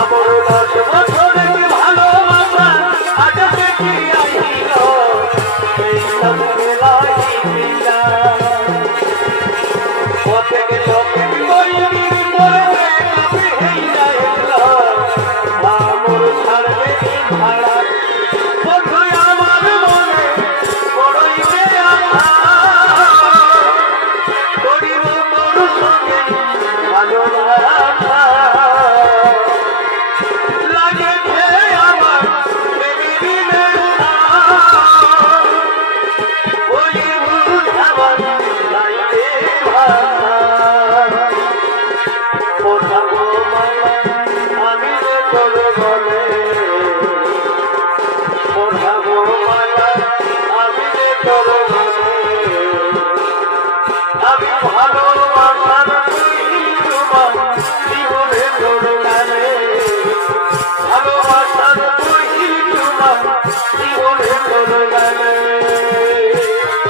আমার 10 বছরের ভালোবাসা আজ থেকে আইল এই সঙ্গে লাগিলা পথে লোকে কইনি মরে আমি হেই যাইল আমার ছাড়বে ভাড়া বন্ধু আমার মনে বড়ই বেআশা করিব তোর সঙ্গে ভালোবাসা লাগেছে আমার প্রেমেরই নেশা ওই বুঝাবার লাইতে ভাষা ওঠাবো মালা আমি রে তোর গলে ওঠাবো মালা আমি রে তোর গলে আমি ভালোবাসার তোমার জীবনে তোর গানে ভালোবাসার তোমার জীবনে তোর গানে